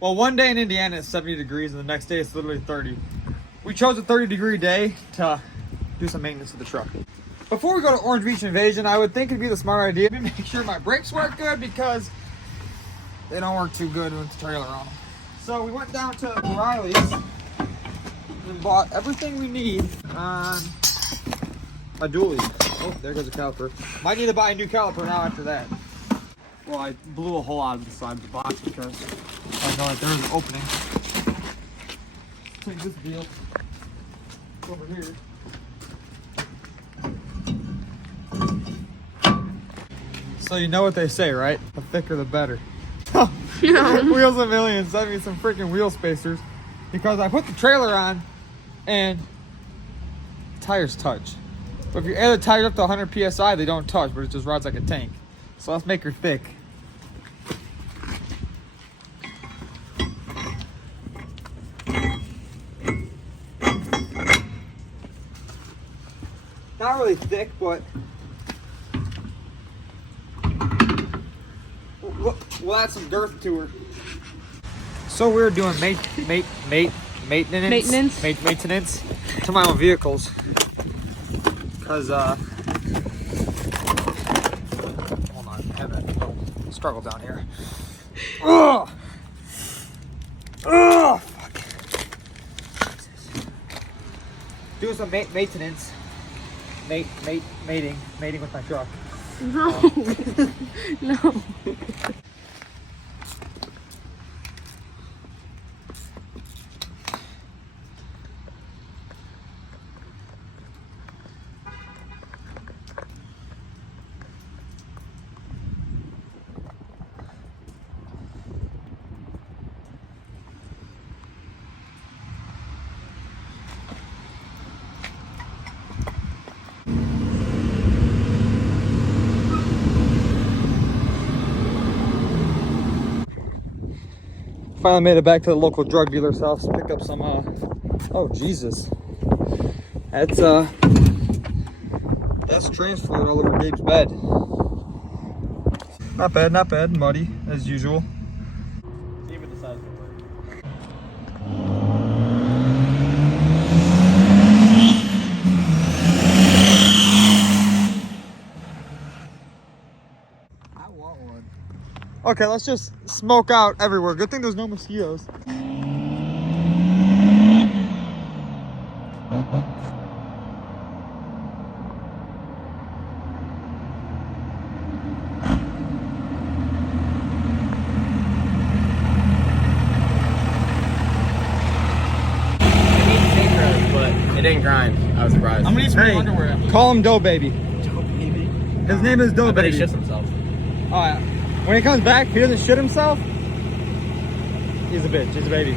Well, one day in Indiana it's 70 degrees and the next day it's literally 30. We chose a 30-degree day to do some maintenance to the truck. Before we go to Orange Beach Invasion, I would think it'd be the smart idea to make sure my brakes work good because they don't work too good with the trailer on them. So we went down to O'Reilly's and bought everything we need on a dually. Oh, there goes a caliper. Might need to buy a new caliper now after that. Well, I blew a hole out of the side of the box because I know that there's an opening. Take this deal over here. So you know what they say, right? The thicker the better. Wheels a Million sent me some freaking wheel spacers because I put the trailer on and tires touch. But if you air the tires up to 100 psi, they don't touch, but it just rides like a tank. So let's make her thick. Not really thick, but we'll add some girth to her. So we're doing maintenance to my own vehicles. Because, hold on, I have a little struggle down here. Ugh! Ugh! Fuck. Doing some maintenance. Mating with my truck. No. No. Finally made it back to the local drug dealer's house to pick up some, oh Jesus. That's trains fluid all over Gabe's bed. Not bad, muddy, as usual. Even the size of the work. I want one. Okay, let's just smoke out everywhere. Good thing there's no mosquitoes. It didn't grind. I was surprised. I'm gonna need some new underwear. Call him Dough Baby. Dough Baby? His name is Dough Baby. He shits himself. Oh yeah. When he comes back, if he doesn't shit himself, he's a bitch. He's a baby.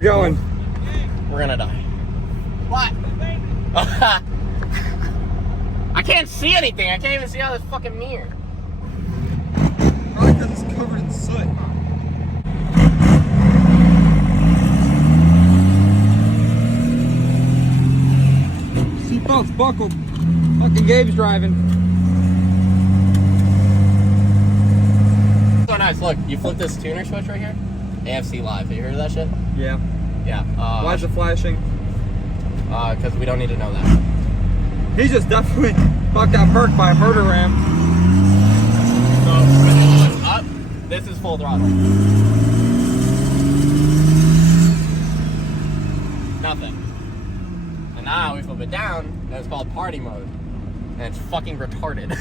Going. We're gonna die. What? I can't see anything. I can't even see out of this fucking mirror. Probably because it's covered in soot. Seatbelts buckled. Fucking Gabe's driving. So nice. Look, you flip this tuner switch right here. AFC Live. Have you heard of that shit? Yeah. Yeah. Why is it flashing? Because we don't need to know that. He just definitely got murked by a murder ram. So when it goes up, this is full throttle. Nothing. And now we flip it down, and it's called party mode. And it's fucking retarded.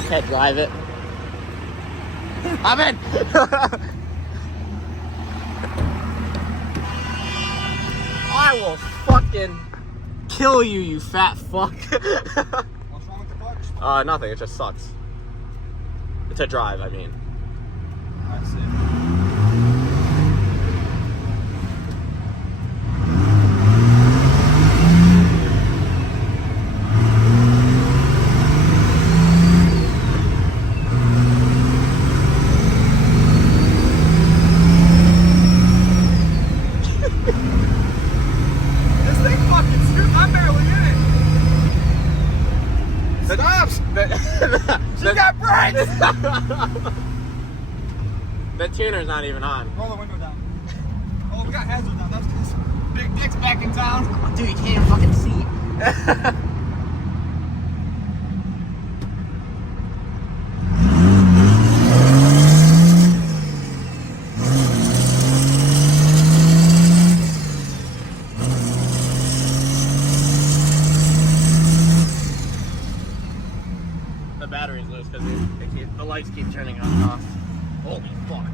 fuckhead drive it. I'm in. I will fucking kill you, you fat fuck. What's wrong with the clutch? Nothing. It just sucks. To drive, I mean. I see. This thing fucking screwed. I'm barely in it. Stops. She's got brakes. The tuner's not even on. Roll the window down. Oh, we got hazards now. That's because Big Dick's back in town. Dude, you can't even fucking see. The battery's loose because the lights keep turning on and off. Holy fuck.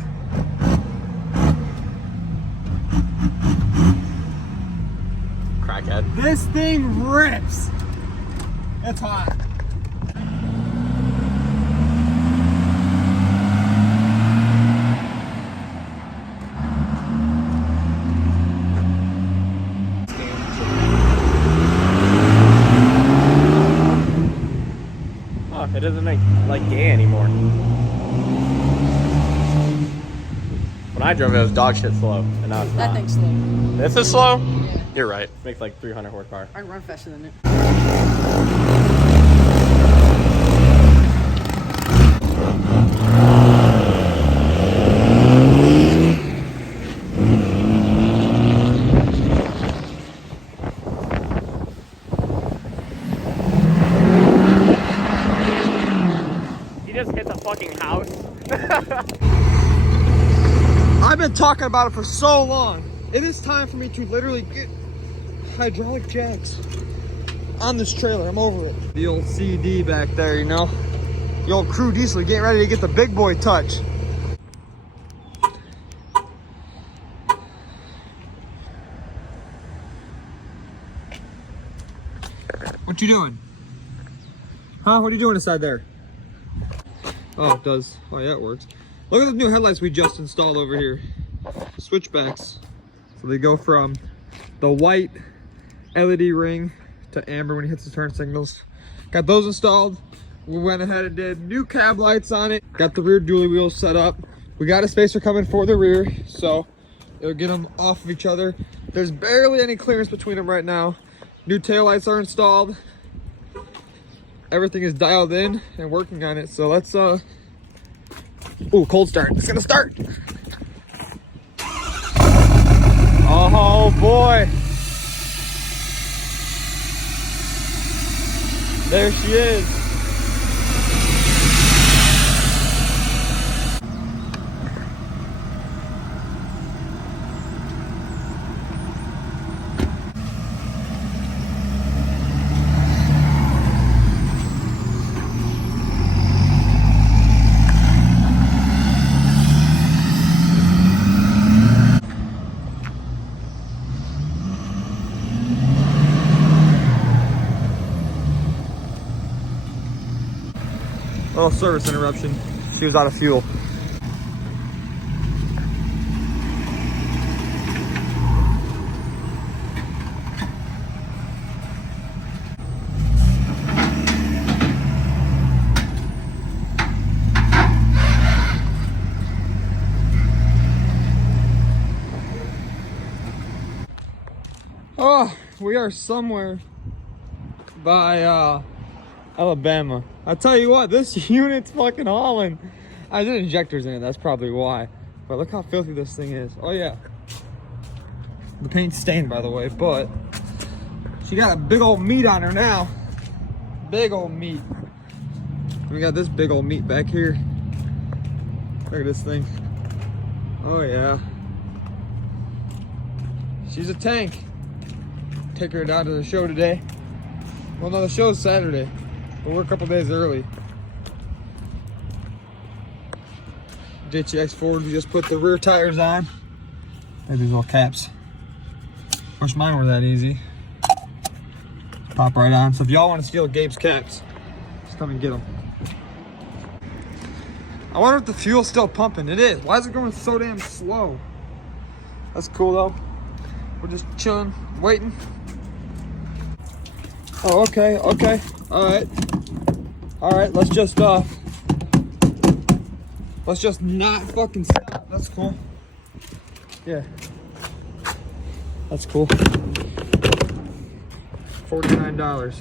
Crackhead. This thing rips. It's hot. Oh, it doesn't make like gay anymore. When I drove it was dog shit slow, and now it's That not. thing's slow. This is slow? Yeah. You're right. It makes like 300 horsepower. I can run faster than it. He just hit the fucking house. I've been talking about it for so long. It is time for me to literally get hydraulic jacks on this trailer. I'm over it. The old CD back there, you know? The old crew diesel getting ready to get the big boy touch. What you doing? Huh? What are you doing inside there? Oh, it does. Oh, yeah, it works. Look at the new headlights we just installed over here. Switchbacks. So they go from the white LED ring to amber when he hits the turn signals. Got those installed. We went ahead and did new cab lights on it. Got the rear dually wheels set up. We got a spacer coming for the rear, so it'll get them off of each other. There's barely any clearance between them right now. New taillights are installed. Everything is dialed in and working on it. So let's ooh, cold start. It's gonna start. Oh boy. There she is. Little service interruption. She was out of fuel. Oh, we are somewhere by Alabama. I tell you what, this unit's fucking hauling. I did injectors in it, that's probably why. But look how filthy this thing is. Oh yeah. The paint's stained, by the way, but she got a big old meat on her now. Big old meat. We got this big old meat back here. Look at this thing. Oh yeah. She's a tank. Take her down to the show today. Well, no, the show's Saturday. But we're a couple days early. JTX Ford, we just put the rear tires on. Maybe these little caps. Wish mine were that easy. Pop right on. So if y'all want to steal Gabe's caps, just come and get them. I wonder if the fuel's still pumping. It is. Why is it going so damn slow? That's cool though. We're just chilling, waiting. Oh, okay, okay. Alright. Alright, let's just not fucking stop. That's cool. Yeah. That's cool. $49.